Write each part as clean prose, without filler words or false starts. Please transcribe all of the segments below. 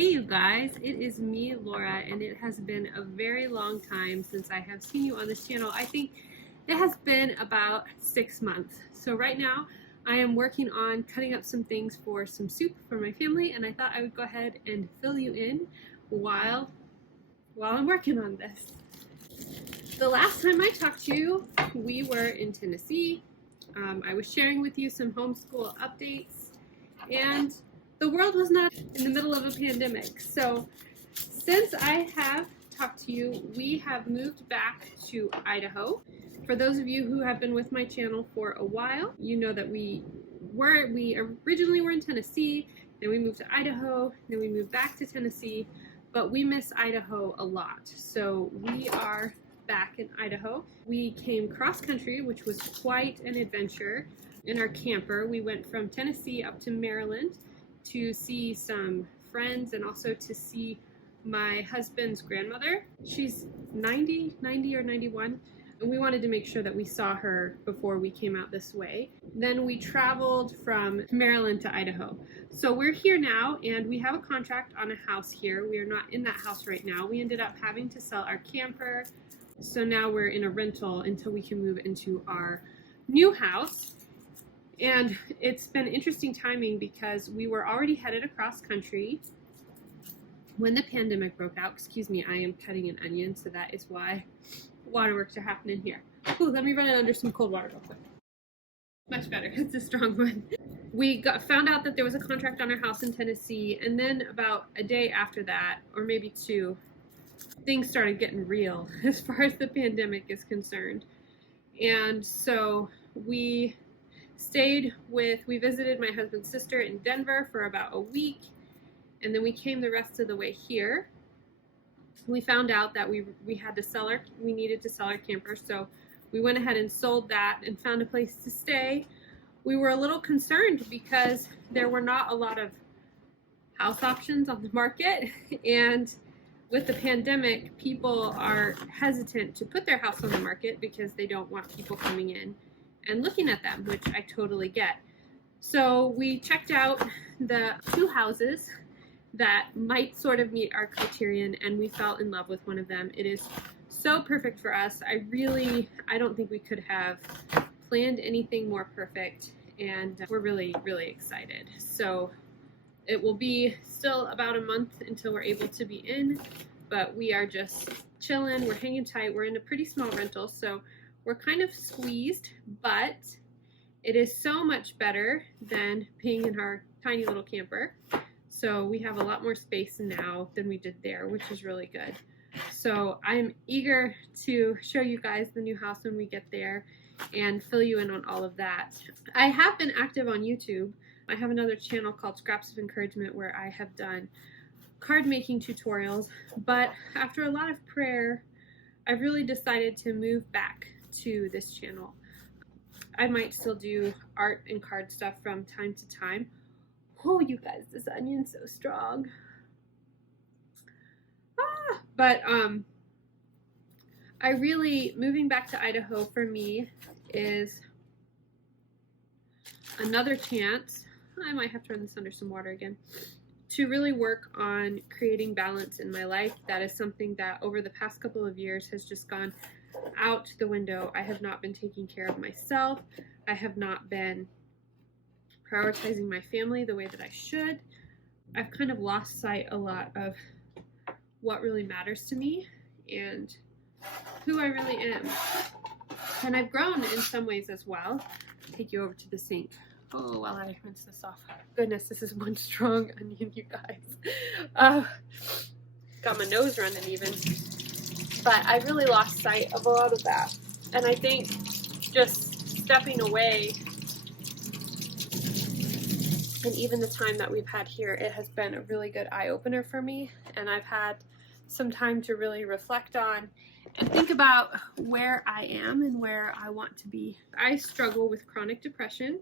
Hey you guys, it is me, Laura, and it has been a very long time since I have seen you on this channel. I think it has been about 6 months. So right now I am working on cutting up some things for some soup for my family, and I thought I would go ahead and fill you in while I'm working on this. The last time I talked to you, we were in Tennessee. I was sharing with you some homeschool updates, and the world was not in the middle of a pandemic. So since I have talked to you, we have moved back to Idaho. For those of you who have been with my channel for a while, you know that we originally were in Tennessee, then we moved to Idaho, then we moved back to Tennessee, but we miss Idaho a lot. So we are back in Idaho. We came cross country, which was quite an adventure. In our camper, we went from Tennessee up to Maryland to see some friends and also to see my husband's grandmother. She's 90 or 91, and we wanted to make sure that we saw her before we came out this way. Then we traveled from Maryland to Idaho. So we're here now, and we have a contract on a house here. We are not in that house right now. We ended up having to sell our camper, so now we're in a rental until we can move into our new house. And it's been interesting timing because we were already headed across country when the pandemic broke out. Excuse me, I am cutting an onion, so that is why waterworks are happening here. Ooh, let me run it under some cold water real quick. Much better, it's a strong one. We found out that there was a contract on our house in Tennessee, and then about a day after that, or maybe two, things started getting real as far as the pandemic is concerned. And so we visited my husband's sister in Denver for about a week, and then we came the rest of the way here. We found out that we needed to sell our camper, so we went ahead and sold that and found a place to stay. We were a little concerned because there were not a lot of house options on the market, and with the pandemic, people are hesitant to put their house on the market because they don't want people coming in and looking at them, which I totally get. So we checked out the two houses that might sort of meet our criterion, and we fell in love with one of them. It is so perfect for us. I don't think we could have planned anything more perfect, and we're really, really excited. So it will be still about a month until we're able to be in, but we are just chilling, we're hanging tight. We're in a pretty small rental, so we're kind of squeezed, but it is so much better than being in our tiny little camper. So we have a lot more space now than we did there, which is really good. So I'm eager to show you guys the new house when we get there and fill you in on all of that. I have been active on YouTube. I have another channel called Scraps of Encouragement where I have done card making tutorials, but after a lot of prayer, I've really decided to move back to this channel. I might still do art and card stuff from time to time. Oh, you guys, this onion's so strong. But moving back to Idaho for me is another chance. I might have to run this under some water again, to really work on creating balance in my life. That is something that over the past couple of years has just gone out the window. I have not been taking care of myself. I have not been prioritizing my family the way that I should. I've kind of lost sight a lot of what really matters to me and who I really am. And I've grown in some ways as well. I'll take you over to the sink. Oh, while I rinse this off. Goodness, this is one strong onion, you guys. Got my nose running even. But I really lost sight of a lot of that. And I think just stepping away, and even the time that we've had here, it has been a really good eye-opener for me. And I've had some time to really reflect on and think about where I am and where I want to be. I struggle with chronic depression.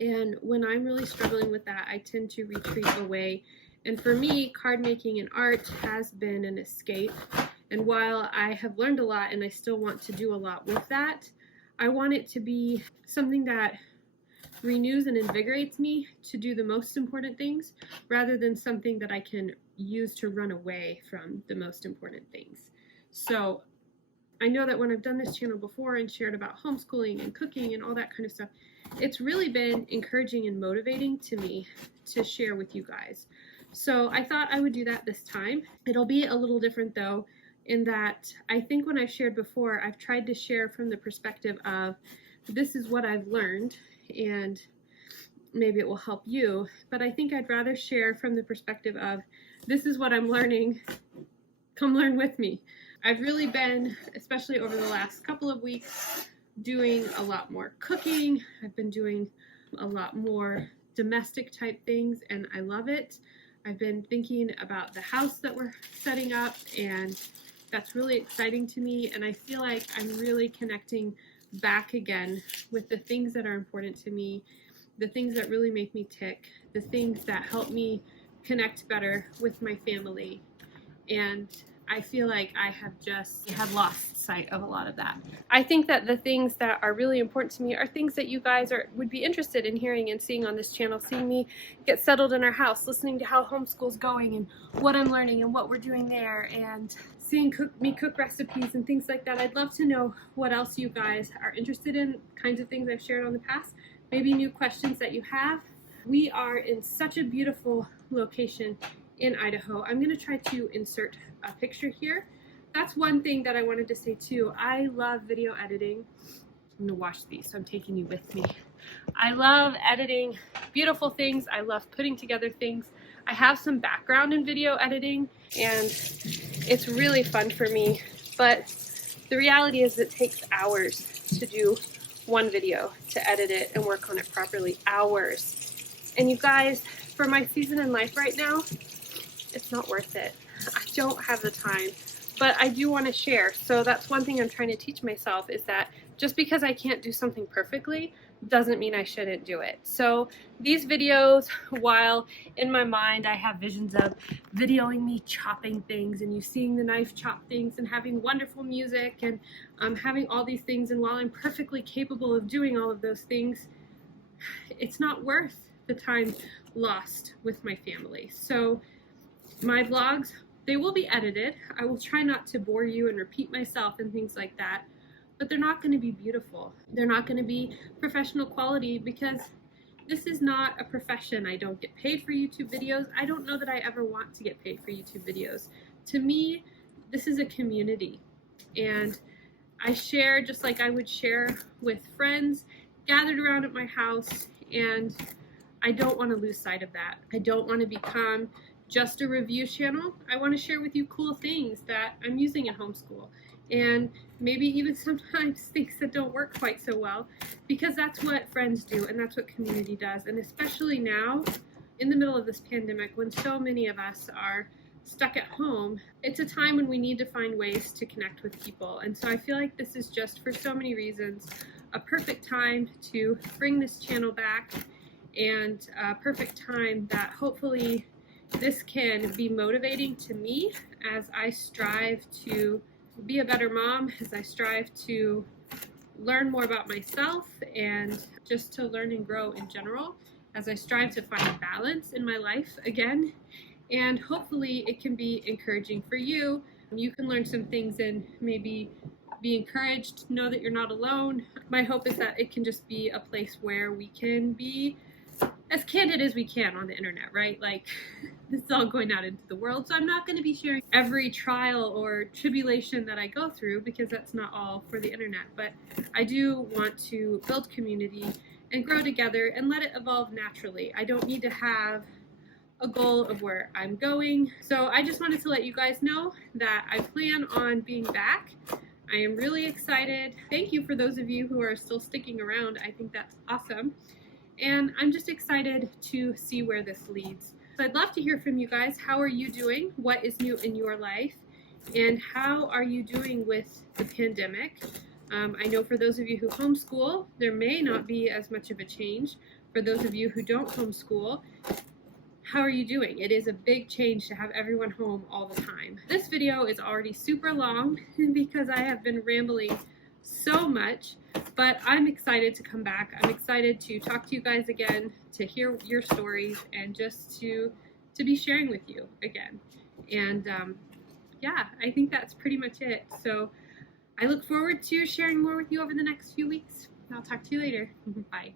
And when I'm really struggling with that, I tend to retreat away. And for me, card making and art has been an escape. And while I have learned a lot and I still want to do a lot with that, I want it to be something that renews and invigorates me to do the most important things rather than something that I can use to run away from the most important things. So I know that when I've done this channel before and shared about homeschooling and cooking and all that kind of stuff, it's really been encouraging and motivating to me to share with you guys. So I thought I would do that this time. It'll be a little different though, in that I think when I've shared before, I've tried to share from the perspective of this is what I've learned and maybe it will help you, but I think I'd rather share from the perspective of this is what I'm learning, come learn with me. I've really been, especially over the last couple of weeks, doing a lot more cooking. I've been doing a lot more domestic type things and I love it. I've been thinking about the house that we're setting up and that's really exciting to me, and I feel like I'm really connecting back again with the things that are important to me, the things that really make me tick, the things that help me connect better with my family. And I feel like I have lost sight of a lot of that. I think that the things that are really important to me are things that you guys would be interested in hearing and seeing on this channel, seeing me get settled in our house, listening to how homeschool's going and what I'm learning and what we're doing there, and seeing me cook recipes and things like that. I'd love to know what else you guys are interested in, kinds of things I've shared on the past, maybe new questions that you have. We are in such a beautiful location in Idaho. I'm going to try to insert a picture here. That's one thing that I wanted to say too. I love video editing. I'm going to wash these, so I'm taking you with me. I love editing beautiful things. I love putting together things. I have some background in video editing and it's really fun for me, but the reality is it takes hours to do one video, to edit it and work on it properly. Hours. And you guys, for my season in life right now, it's not worth it. I don't have the time, but I do want to share. So that's one thing I'm trying to teach myself, is that just because I can't do something perfectly doesn't mean I shouldn't do it. So these videos, while in my mind I have visions of videoing me chopping things and you seeing the knife chop things and having wonderful music and having all these things, and while I'm perfectly capable of doing all of those things, it's not worth the time lost with my family. So my vlogs, they will be edited. I will try not to bore you and repeat myself and things like that, but they're not going to be beautiful. They're not going to be professional quality because this is not a profession. I don't get paid for YouTube videos. I don't know that I ever want to get paid for YouTube videos. To me, this is a community, and I share just like I would share with friends gathered around at my house, and I don't want to lose sight of that. I don't want to become just a review channel. I want to share with you cool things that I'm using in homeschool, and maybe even sometimes things that don't work quite so well, because that's what friends do and that's what community does. And especially now in the middle of this pandemic, when so many of us are stuck at home, it's a time when we need to find ways to connect with people. And so I feel like this is just, for so many reasons, a perfect time to bring this channel back, and a perfect time that hopefully this can be motivating to me as I strive to be a better mom, as I strive to learn more about myself and just to learn and grow in general, as I strive to find balance in my life again. And hopefully it can be encouraging for you. You can learn some things and maybe be encouraged, know that you're not alone. My hope is that it can just be a place where we can be as candid as we can on the internet, right? Like, this is all going out into the world, so I'm not going to be sharing every trial or tribulation that I go through, because that's not all for the internet. But I do want to build community and grow together and let it evolve naturally. I don't need to have a goal of where I'm going. So I just wanted to let you guys know that I plan on being back. I am really excited. Thank you for those of you who are still sticking around. I think that's awesome. And I'm just excited to see where this leads. So I'd love to hear from you guys. How are you doing? What is new in your life? And how are you doing with the pandemic? I know for those of you who homeschool, there may not be as much of a change. For those of you who don't homeschool, how are you doing? It is a big change to have everyone home all the time. This video is already super long because I have been rambling so much, but I'm excited to come back. I'm excited to talk to you guys again, to hear your stories, and just to be sharing with you again. And yeah, I think that's pretty much it. So I look forward to sharing more with you over the next few weeks. I'll talk to you later. Bye.